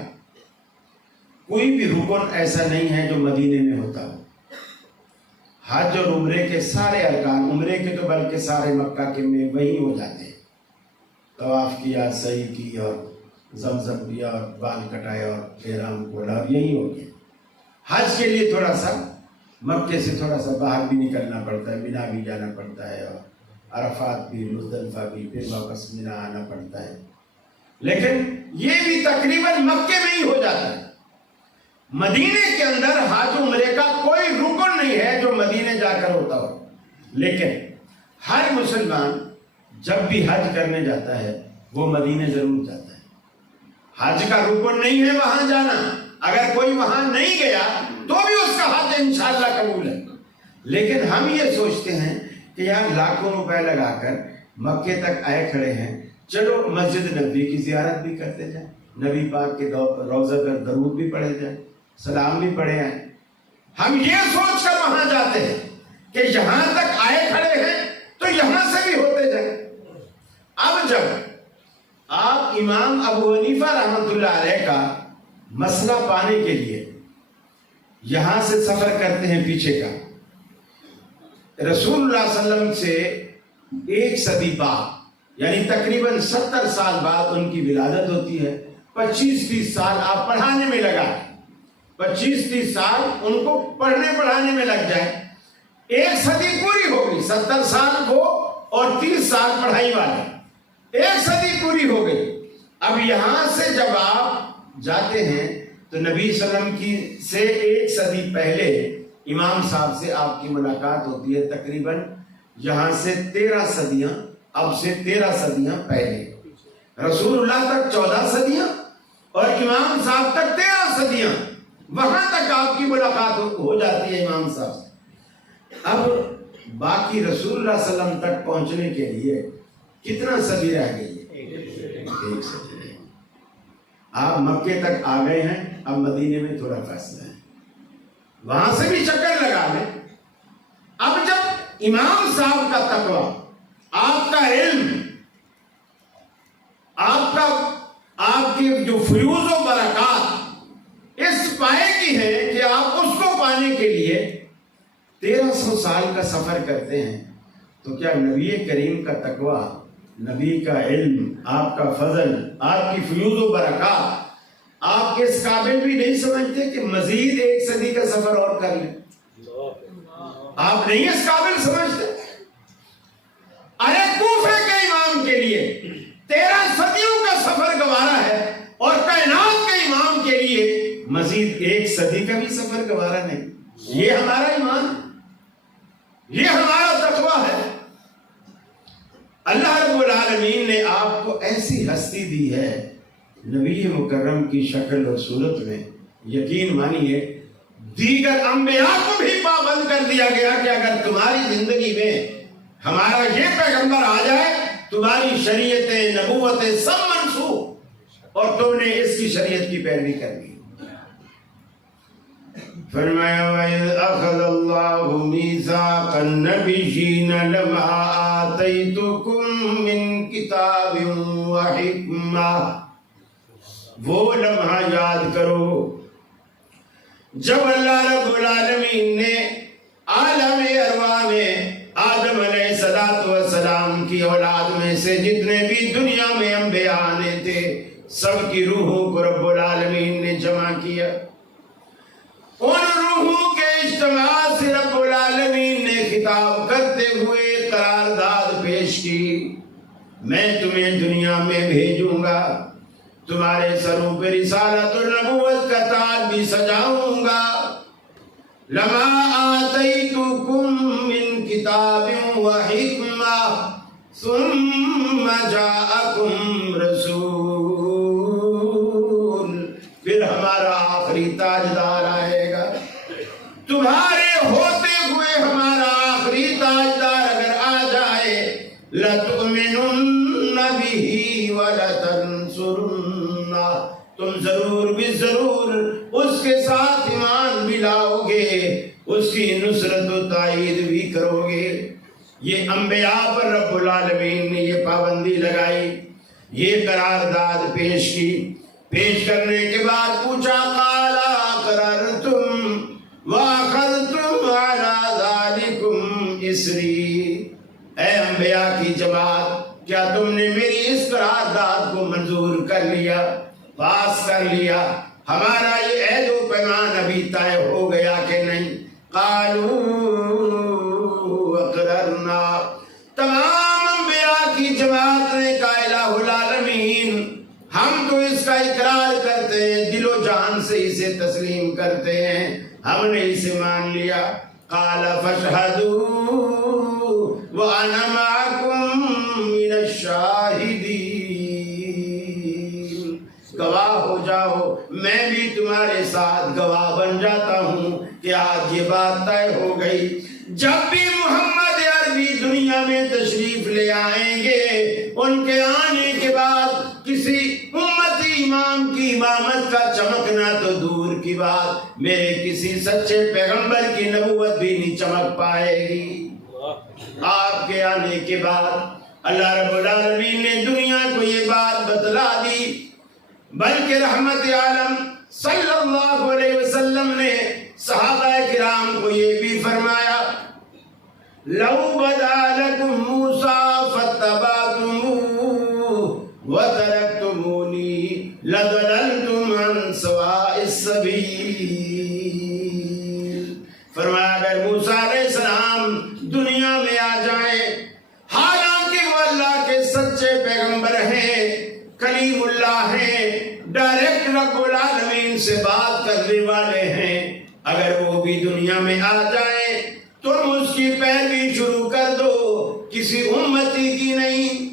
کوئی بھی رکن ایسا نہیں ہے جو مدینے میں ہوتا ہو۔ حج اور عمرے کے سارے ارکان، عمرے کے تو بلکہ سارے مکہ کے میں وہی ہو جاتے ہیں، طواف کیا، سعی کی اور زمزم پیا اور بال کٹائے اور احرام کھولا اور یہی ہو گیا۔ حج کے لیے تھوڑا سا مکے سے تھوڑا سا باہر بھی نکلنا پڑتا ہے، مینا بھی جانا پڑتا ہے، اور عرفات بھی، مزدلفہ بھی، پھر واپس مینا آنا پڑتا ہے، لیکن یہ بھی تقریباً مکے میں ہی ہو جاتا ہے۔ مدینے کے اندر حج عمرے کا کوئی رکن نہیں ہے جو مدینے جا کر ہوتا ہو، لیکن ہر مسلمان جب بھی حج کرنے جاتا ہے وہ مدینے ضرور جاتا ہے۔ حج کا رکن نہیں ہے وہاں جانا، اگر کوئی وہاں نہیں گیا تو بھی اس کا حج انشاءاللہ قبول ہے، لیکن ہم یہ سوچتے ہیں کہ یار لاکھوں روپے لگا کر مکے تک آئے کھڑے ہیں، چلو مسجد نبوی کی زیارت بھی کرتے جائیں، نبی پاک کے روضہ پر درود بھی پڑھے جائیں، سلام بھی پڑھے آئیں۔ ہم یہ سوچ کر وہاں جاتے ہیں کہ یہاں تک آئے کھڑے ہیں تو یہاں سے بھی ہوتے جائیں۔ اب جب آپ امام ابو حنیفہ رحمۃ اللہ علیہ کا مسئلہ پانے کے لیے یہاں سے سفر کرتے ہیں پیچھے کا، رسول اللہ صلی اللہ علیہ وسلم سے 1 صدی بعد، یعنی تقریباً 70 سال بعد ان کی ولادت ہوتی ہے۔ 25-30 سال آپ پڑھانے میں لگا، 25-30 سال ان کو پڑھنے پڑھانے میں لگ جائے، 1 صدی پوری ہو گئی، 70 سال وہ اور 30 سال پڑھائی والے، 1 صدی پوری ہو گئی۔ اب یہاں سے جب آپ جاتے ہیں تو نبی صلی اللہ علیہ وسلم کی سے 1 صدی پہلے امام صاحب سے آپ کی ملاقات ہوتی ہے، تقریباً یہاں سے 13 صدیاں، اب سے 13 صدیاں پہلے۔ رسول اللہ تک 14 صدیاں اور امام صاحب تک 13 صدیاں، وہاں تک آپ کی ملاقات ہو جاتی ہے امام صاحب سے۔ اب باقی رسول اللہ صلی اللہ علیہ وسلم تک پہنچنے کے لیے کتنا صدی رہ گئی ہے؟ 1 صدی رہ گئی۔ آپ مکے تک آ گئے ہیں، اب مدینے میں تھوڑا فاصلہ ہے، وہاں سے بھی چکر لگا لیں۔ اب جب امام صاحب کا تقویٰ، آپ کا علم، آپ کی جو فیوز و برکات اس پائے کی ہے کہ آپ اس کو پانے کے لیے 1300 سال کا سفر کرتے ہیں، تو کیا نبی کریم کا تقویٰ، نبی کا علم، آپ کا فضل، آپ کی فیوز و برکات آپ کے اس قابل بھی نہیں سمجھتے کہ مزید 1 صدی کا سفر اور کر لیں؟ آپ نہیں اس قابل سمجھتے؟ ارے کوفے کے امام کے لیے 13 صدیوں کا سفر گوارا ہے، اور کائنات کے امام کے لیے مزید 1 صدی کا بھی سفر گوارا نہیں۔ یہ ہمارا ایمان ہے، یہ ہمارا تقویٰ ہے۔ اللہ رب العالمین نے آپ کو ایسی ہستی دی ہے نبی مکرم کی شکل اور صورت میں، یقین مانیے دیگر انبیاء کو بھی پابند کر دیا گیا کہ اگر تمہاری زندگی میں ہمارا یہ پیغمبر آ جائے، تمہاری شریعتیں، نبوتیں سب منسوخ، اور تم نے اس کی شریعت کی پیروی کر لی۔ فرمایا وَإِذْ أَخَذَ اللَّهُ مِيثَاقَ النَّبِيِّينَ لَمَا آتَيْتُكُم مِّن كِتَابٍ وَحِكْمَةٍ۔ وہ لمحہ یاد کرو جب اللہ رب العالمین نے عالم ارواح میں آدم علیہ السلام کی اولاد میں سے جتنے بھی دنیا میں انبیاء آنے تھے، سب کی روحوں کو رب العالمین نے جمع کیا۔ ان روحوں کے اجتماع سے رب العالمین نے خطاب کرتے ہوئے قرارداد پیش کی، میں تمہیں دنیا میں بھیجوں گا، تمہارے سروں پہ رسالت اور نبوت کا تاج بھی سجاؤں گا۔ لما آتیتکم من کتاب و حکمہ ثم جاءکم رسول، پھر ہمارا آخری تاجدار آئے گا، تمہارے ہوتے ہوئے ہمارا آخری تاجدار اگر آ جائے، لَتُؤْمِنُنَّ بِهِ وَلَتَنْصُرُنَّ، تم ضرور بھی ضرور اس کے ساتھ ایمان بھی لاؤ گے، اس کی نصرت و تائید بھی کرو گے۔ یہ انبیاء پر رب العالمین نے یہ پابندی لگائی، یہ قرارداد پیش کی۔ پیش کرنے کے بعد پوچھا قَالَ أَقْرَرْتُمْ وَأَخَذْتُمْ عَلَى ذَلِكُمْ إِصْرِي، اے انبیاء کی جماعت، کیا تم نے میری اس قرارداد کو منظور کر لیا، پاس کر لیا؟ ہمارا یہ عہد و پیمان ابھی طے ہو گیا کہ نہیں؟ قالوا اقررنا، تمام انبیاء کی جماعت نے کہا الہ العالمین، ہم تو اس کا اقرار کرتے ہیں، دل و جان سے اسے تسلیم کرتے ہیں، ہم نے اسے مان لیا۔ قال فاشهدوا وانا معكم من الشاہدین، گواہ ہو جاؤ، میں بھی تمہارے ساتھ گواہ بن جاتا ہوں کہ آج یہ بات طے ہو گئی۔ جب بھی محمد عربی دنیا میں تشریف لے آئیں گے، ان کے آنے کے بعد کسی امتی امام کی امامت کا چمکنا تو دور کی بات، میرے کسی سچے پیغمبر کی نبوت بھی نہیں چمک پائے گی۔ آپ کے آنے کے بعد اللہ رب العالمین نے دنیا کو یہ بات بتلا دی، بلکہ رحمت عالم صلی اللہ علیہ وسلم نے صحابہ کرام کو یہ بھی فرمایا، لو بدا لکم موسیٰ فاتبعتموہ وترکتمونی لضللتم عن سواء السبیل۔ فرمایا اگر موسیٰ علیہ السلام دنیا میں آ جائیں، حالانکہ کلیم اللہ ہیں، ڈائریکٹ رب العالمین سے بات کرنے والے ہیں، اگر وہ بھی دنیا میں آ جائیں تم اس کی پیروی شروع کر دو، کسی امتی کی نہیں۔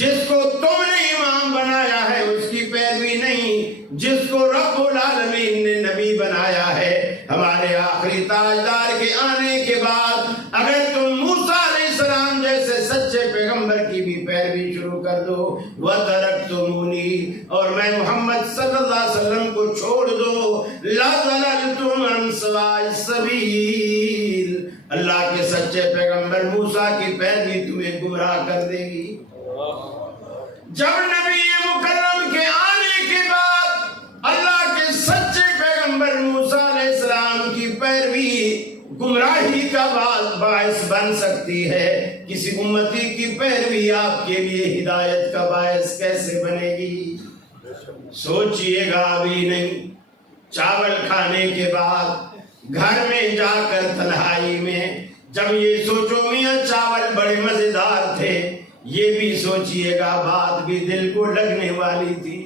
جس کو تم نے امام بنایا ہے اس کی پیروی نہیں، جس کو رب العالمین نے نبی بنایا ہے ہمارے آخری تاجدار کے آنے کے بعد، اگر تم موسیٰ علیہ السلام جیسے سچے پیغمبر کی بھی پیروی شروع کر دو، وَتَرَكْتُمُونِي، اور میں محمد صلی اللہ علیہ وسلم کو چھوڑ دو، لَضَلَلْتُمْ عَنْ سَوَاءِ السَّبِيلِ، اللہ کے سچے پیغمبر موسیٰ کی پیروی تمہیں گمراہ کر دے گی۔ جب نبی مکرم کے آنے کے بعد اللہ کے سچے پیغمبر موسیٰ علیہ السلام کی پیروی گمراہی کا باعث بن سکتی ہے، کسی امتی کی پیروی آپ کے لیے ہدایت کا باعث کیسے بنے گی؟ سوچئے گا ابھی نہیں، چاول کھانے کے بعد گھر میں جا کر تنہائی میں جب یہ سوچو میاں چاول بڑے مزیدار تھے، یہ بھی سوچئے گا بات بھی دل کو لگنے والی تھی۔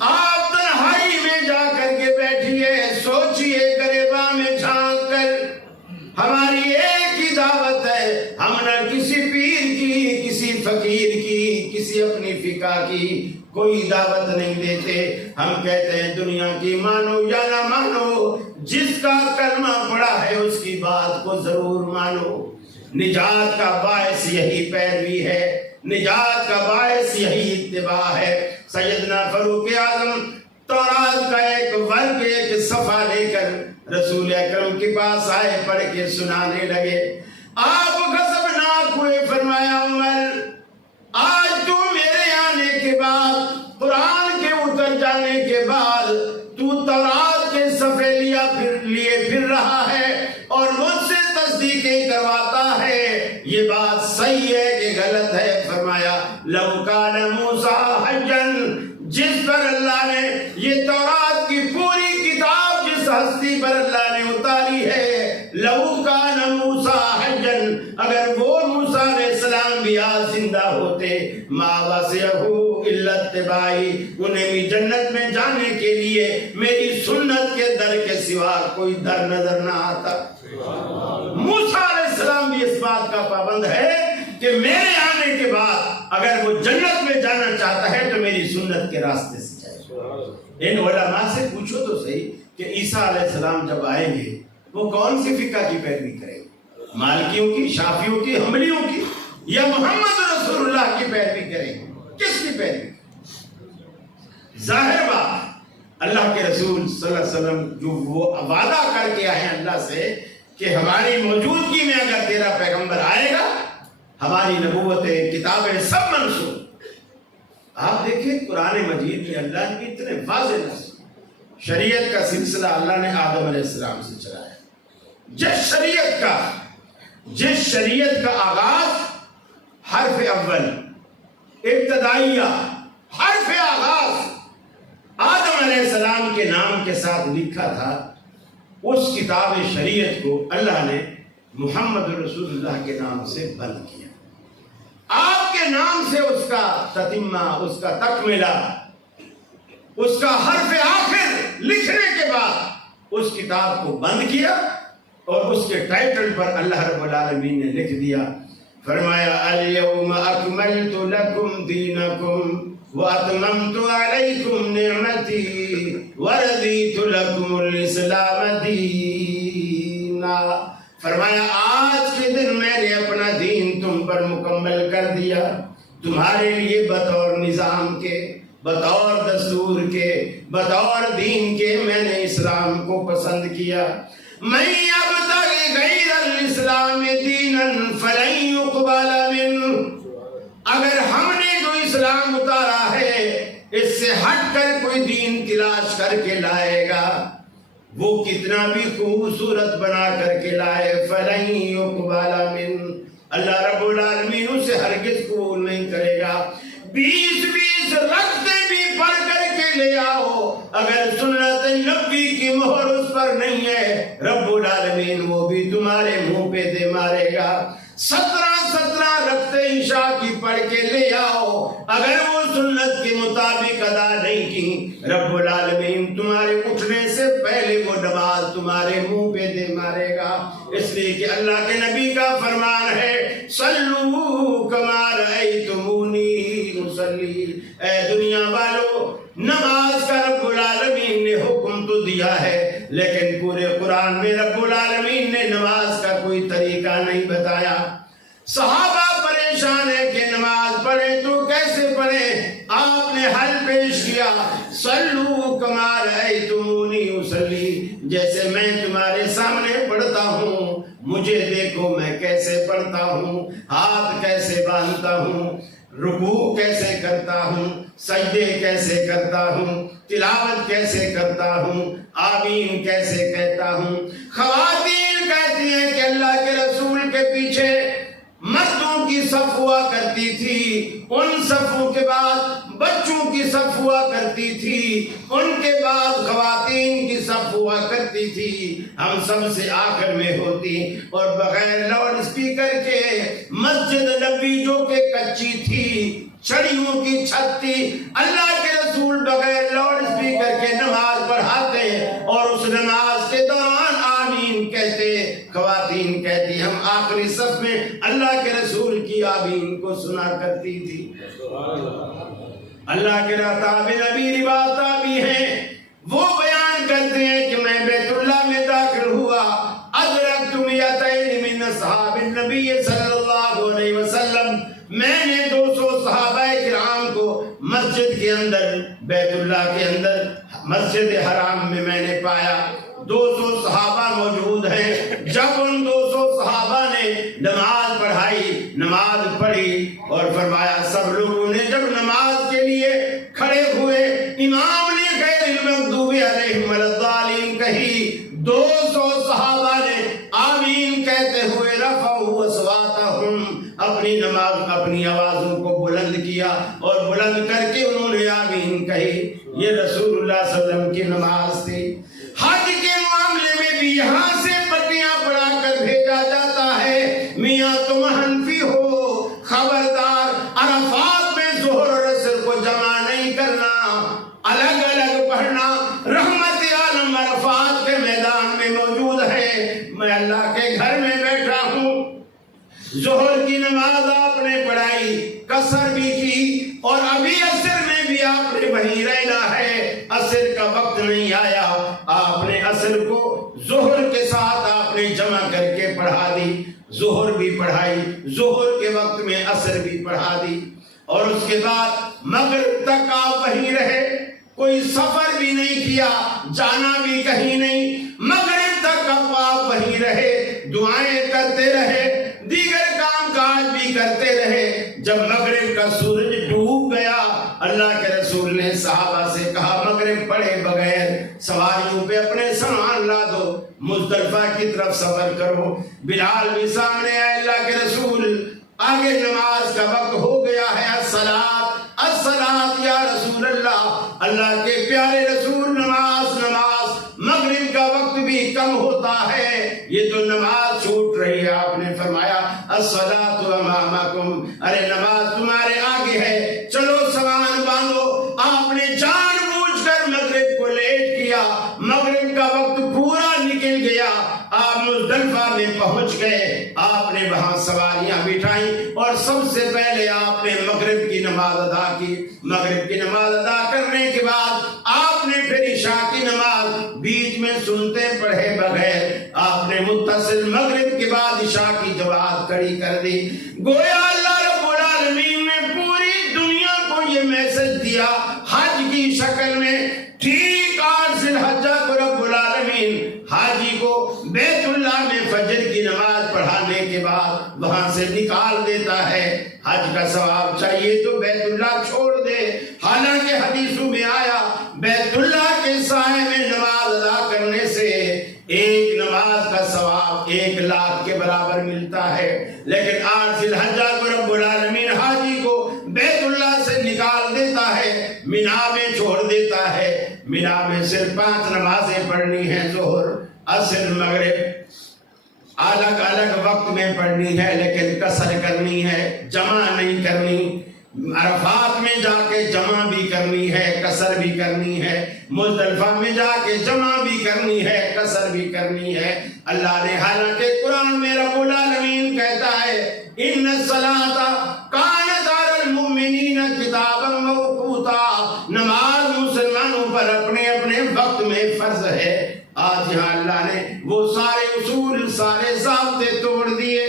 آپ تنہائی میں جا کر کے بیٹھیے، سوچئے گریباں میں جھانک کر، ہماری ایک ہی دعوت ہے، ہم نہ کسی پیر کی، کسی فقیر کی، کسی اپنی فقہ کی کوئی دعوت نہیں دیتے، ہم کہتے ہیں دنیا کی مانو یا نہ مانو، جس کا کلمہ پڑا ہے اس کی بات کو ضرور مانو۔ نجات کا باعث یہی پیروی ہے، نجات کا باعث یہی اتباع ہے۔ سیدنا فاروق اعظم تورات کا ایک ورق، ایک صفحہ لے کر رسول اکرم کے پاس آئے، پڑھ کے سنانے لگے۔ آپ غضبناک ہوئے، فرمایا عمر آج تو میرے آنے کے بعد، قرآن کے اتر جانے کے بعد تو تورات کے صفحے لیے پھر رہا ہے اور مجھ سے تصدیقیں کرواتا ہے، یہ بات صحیح ہے کہ غلط ہے؟ فرمایا لو کان موسیٰ حجن، جس پر اللہ نے یہ تورات کی پوری کتاب جس ہستی پر اللہ نے اتاری ہے، لو کان موسیٰ حجن، اگر وہ موسیٰ علیہ السلام بھی آج زندہ ہوتے، ما وسعہ الا اتباعی، انہیں بھی جنت میں جانے کے لیے میری سنت کے در کے سوا کوئی در نظر نہ آتا۔ موسیٰ علیہ السلام بھی اس بات کا پابند ہے کہ میرے آنے کے بعد اگر وہ جنت میں جانا چاہتا ہے تو میری سنت کے راستے سے جائے۔ ان علماء سے پوچھو تو صحیح کہ عیسیٰ علیہ السلام جب آئیں گے وہ کون سی فقہ کی پیروی کریں گے؟ مالکیوں کی، شافیوں کی، حنبلیوں کی، یا محمد رسول اللہ کی پیروی کریں گے؟ کس کی پیروی؟ ظاہر بات اللہ کے رسول صلی اللہ علیہ وسلم جو وہ وعدہ کر کے آئے اللہ سے کہ ہماری موجودگی میں اگر تیرا پیغمبر آئے گا ہماری نبوتیں، کتابیں سب منسوخ۔ آپ دیکھیں قرآن مجید میں اللہ نے اتنے واضح لفظ، شریعت کا سلسلہ اللہ نے آدم علیہ السلام سے چلایا۔ جس شریعت کا آغاز حرف اول، ابتدائیہ، حرف آغاز آدم علیہ السلام کے نام کے ساتھ لکھا تھا، اس کتاب شریعت کو اللہ نے محمد رسول اللہ کے نام سے بند کیا۔ آپ کے نام سے اس کا تتمہ، اس کا تکملہ، اس کا حرف آخر لکھنے کے بعد اس کتاب کو بند کیا اور اس کے ٹائٹل پر اللہ رب العالمین نے لکھ دیا، فرمایا الیوم اکملت لکم دینکم واتممت علیکم نعمتی ورضیت لکم الاسلام دینا۔ فرمایا آج کے دن میں نے اپنا دین تم پر مکمل کر دیا، تمہارے لیے بطور نظام کے، بطور دستور کے، بطور دین کے میں نے اسلام کو پسند کیا۔ من یبتغی غیر الاسلام دینا فلن یقبل منہ، اگر ہم نے جو اسلام اتارا ہے اس سے ہٹ کر کوئی دین تلاش کر کے لائے گا، وہ کتنا بھی خوبصورت بنا کر کے لائے، فلن یقبل منہ، اللہ رب العالمین اسے ہرگز قبول نہیں کرے گا۔ 20 رکھتے بھی پڑھ کر کے لے آؤ، اگر سنت نبی کی مہر اس پر نہیں ہے رب العالمین وہ بھی تمہارے منہ پہ دے مارے گا۔ 17 رکھتے عشاء کی پڑھ کے لے آؤ، اگر وہ سنت کے مطابق ادا نہیں کی، رب العالمین تمہارے اٹھنے سے پہلے وہ نماز تمہارے منہ پہ دے مارے گا۔ اس لیے کہ اللہ کے نبی کا فرمان ہے صلو کما رأیتمونی اصلی، اے دنیا والو نماز کا رب العالمین نے حکم تو دیا ہے، لیکن پورے قرآن میں رب العالمین نے نماز کا کوئی طریقہ نہیں بتایا۔ صحابہ پریشان ہے کہ نماز پڑھیں تو کیسے پڑھیں؟ آپ نے حل پیش کیا، صلو کما رأیتمونی اصلی، جیسے میں تمہارے سامنے پڑھتا ہوں مجھے دیکھو میں کیسے پڑھتا ہوں، ہاتھ کیسے باندھتا ہوں، رکوع کیسے کرتا ہوں، سجدے کیسے کرتا ہوں، تلاوت کیسے کرتا ہوں، آمین کیسے کہتا ہوں۔ خواتین کہتی ہیں کہ اللہ کے رسول کے پیچھے مردوں کی صف ہوا کرتی تھی، ان صفوں کے بعد بچوں کی صف ہوا کرتی تھی، ان کے بعد خواتین کی صف ہوا کرتی تھی، ہم سب سے آخر میں ہوتی، اور بغیر لاؤڈ اسپیکر کے مسجد نبی جو کہ کچی تھی، چھڑیوں کی چھت تھی، اللہ کے رسول بغیر لاؤڈ اسپیکر کے نماز پڑھاتے اور اس نماز کے دوران آمین کہتے، خواتین کہتی ہم آخری صف میں اللہ کے رسول کی آمین کو سنا کرتی تھی۔ اللہ کے راتاب نبی روایات بھی ہیں، وہ بیان کرتے ہیں کہ میں بیت اللہ میں داخل ہوا، ادرکت مئتین من اصحاب النبی صلی اللہ علیہ وسلم، میں نے 200 صحابہ کرام کو مسجد کے اندر، بیت اللہ کے اندر مسجد حرام میں نے پایا، 200 صحابہ موجود ہیں۔ جب ان 200 صحابہ نے نماز پڑھائی، نماز پڑھی اور فرمایا، سب لوگوں نے جب نماز کے لیے کھڑے ہوئے، امام نے غیر المغضوب علیہم ولا الضالین کہی، 200 صحابہ نے آمین کہتے ہوئے رفعوا اصواتہم، اپنی نماز اپنی آوازوں کو بلند کیا اور بلند کر کے انہوں نے آمین کہی۔ یہ رسول اللہ صلی اللہ علیہ وسلم کی نماز تھی۔ حج کے معاملے میں بھی یہاں سے پٹیاں پڑھا کر بھیجا جاتا ہے، میاں تم حنفی ہو، خبردار عرفات میں ظہر اور عصر کو جمع نہیں کرنا، الگ الگ پڑھنا۔ رحمت عالم عرفات کے میدان میں موجود ہے، میں اللہ کے گھر میں بیٹھا ہوں، ظہر کی نماز آپ نے پڑھائی، قصر بھی کی، اور ابھی عصر میں بھی آپ نے وہیں رہنا ہے، عصر کا وقت نہیں آیا، آپ نے عصر کو ظہر کے ساتھ آپ نے جمع کر کے پڑھا دی، ظہر بھی پڑھائی، ظہر کے وقت میں عصر بھی پڑھا دی، اور اس کے بعد مغرب تک آپ وہیں رہے، کوئی سفر بھی نہیں کیا، جانا بھی کہیں نہیں، مغرب تک اب آپ وہیں رہے، دعائیں کرتے رہے، دیگر کام کاج بھی کرتے رہے۔ جب مغرب کا سورج ڈوب گیا، اللہ کے رسول نے صحابہ سے کہا مغرب پڑھے بغیر سواریوں پہ اپنے سامان لا دو، مزدلفہ کی طرف سفر کرو۔ بلال بھی سامنے آئے، اللہ کے رسول آگے نماز کا وقت ہو گیا ہے، الصلاۃ الصلاۃ یا رسول اللہ، اللہ کے پیارے رسول نماز نماز، مغرب کا وقت بھی کم ہوتا ہے، یہ تو نماز چھوٹ رہی ہے۔ آپ نے فرمایا الصلاۃ امامکم، ارے نماز تمہارے آگے ہے، چلو سامان باندھو۔ آپ نے جان بوجھ کر مغرب کو لیٹ کیا، مغرب کا وقت پورا نکل گیا، آپ مزدلفہ میں پہنچ گئے، آپ نے وہاں سواریاں بٹھائیں اور سب سے پہلے آپ نے مغرب کی نماز ادا کی۔ مغرب کی نماز ادا کرنے کے بعد آپ نے پھر عشاء کی نماز بیچ میں سنتے پڑھے بغیر آپ نے متصل مغرب کے بعد عشاء کی جماعت کھڑی کر دی۔ گویا اللہ رب العالمین نے پوری دنیا کو یہ میسج دیا حج کی شکل میں۔ ٹھیک 8 ذی الحجہ کو رب العالمین حاجی کو بیت اللہ میں فجر کی نماز پڑھانے کے بعد وہاں سے نکال دیتا ہے۔ حج کا ثواب چاہیے تو بیت اللہ چھوڑ دے، حالانکہ حدیثوں میں آیا بیت اللہ کے سائے میں نماز ادا کرنے سے ایک نماز کا ثواب 1 لاکھ کے برابر ملتا ہے۔ لیکن 8 ذی الحجہ کو رب العالمین حاجی کو بیت اللہ سے نکال دیتا ہے، مینا میں چھوڑ دیتا ہے۔ مینا میں صرف 5 نمازیں پڑھنی ہیں، ظہر عصر مغرب، الگ الگ وقت میں پڑھنی ہے، لیکن قصر کرنی ہے، جمع نہیں کرنی۔ عرفات میں جا کے جمع بھی کرنی ہے، قصر بھی کرنی ہے، مزدلفہ میں جا کے جمع بھی کرنی ہے، قصر بھی کرنی ہے۔ اللہ نے حالانکہ قرآن میں رب العالمین کہتا ہے ان الصلاۃ کانت علی المؤمنین کتابا موقوتا، نماز مسلمانوں پر اپنے اپنے وقت میں فرض ہے۔ آج یہاں اللہ نے وہ سارے اصول، سارے ضابطے توڑ دیے،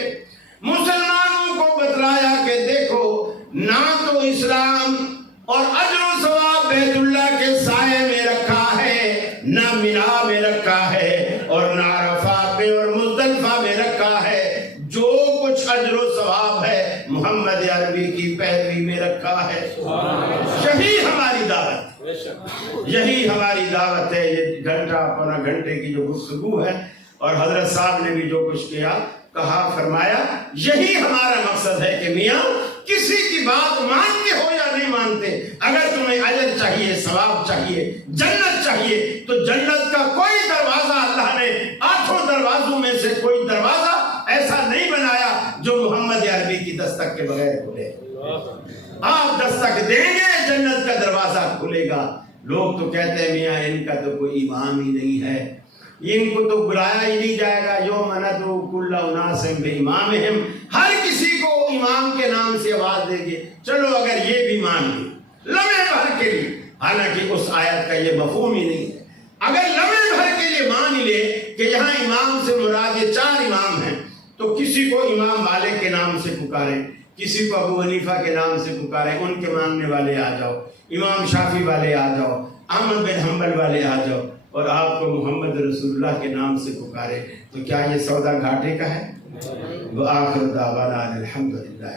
مسلمانوں کو بتلایا کہ دیکھو نہ تو اسلام اور اجر و ثواب بیت اللہ کے سائے میں رکھا ہے، نہ مینا میں رکھا ہے، اور نہ عرفات میں اور مزدلفہ میں رکھا ہے۔ جو کچھ اجر و ثواب ہے محمد عربی کی پیروی میں رکھا ہے۔ یہی ہماری دعوت، یہی ہماری دعوت ہے۔ یہ گھنٹہ پونا گھنٹے کی جو گفتگو ہے، اور حضرت صاحب نے بھی جو کچھ کیا، کہا، فرمایا، یہی ہمارا مقصد ہے کہ میاں کسی کی بات مانتے ہو یا نہیں مانتے، اگر تمہیں اجر چاہیے، ثواب چاہیے، جنت چاہیے، تو جنت کا کوئی دروازہ اللہ نے 8 دروازوں میں سے کوئی دروازہ ایسا نہیں بنایا جو محمد عربی کی دستک کے بغیر کھلے۔ آپ دستک دیں گے جنت کا دروازہ کھلے گا۔ لوگ تو کہتے ہیں میاں ان کا تو کوئی امام ہی نہیں ہے، ان کو تو بلایا ہی نہیں جائے گا، یوم ندعو کل اناس بامامہم، ہر کسی کو امام کے نام سے آواز دیں گے۔ چلو اگر یہ بھی مان لی لمحے بھر کے لیے، حالانکہ اس آیت کا یہ مفہوم ہی نہیں ہے، اگر لمحے بھر کے لیے مان لے کہ یہاں امام سے مراد یہ 4 امام ہیں، تو کسی کو امام مالک کے نام سے پکارے، کسی کو ابو حنیفہ کے نام سے پکارے، ان کے ماننے والے آ جاؤ، امام شافعی والے آ جاؤ، احمد بن حنبل والے آ جاؤ، اور آپ کو محمد رسول اللہ کے نام سے پکارے، تو کیا یہ سودا گھاٹے کا ہے؟ وآخر دعوانا الحمدللہ۔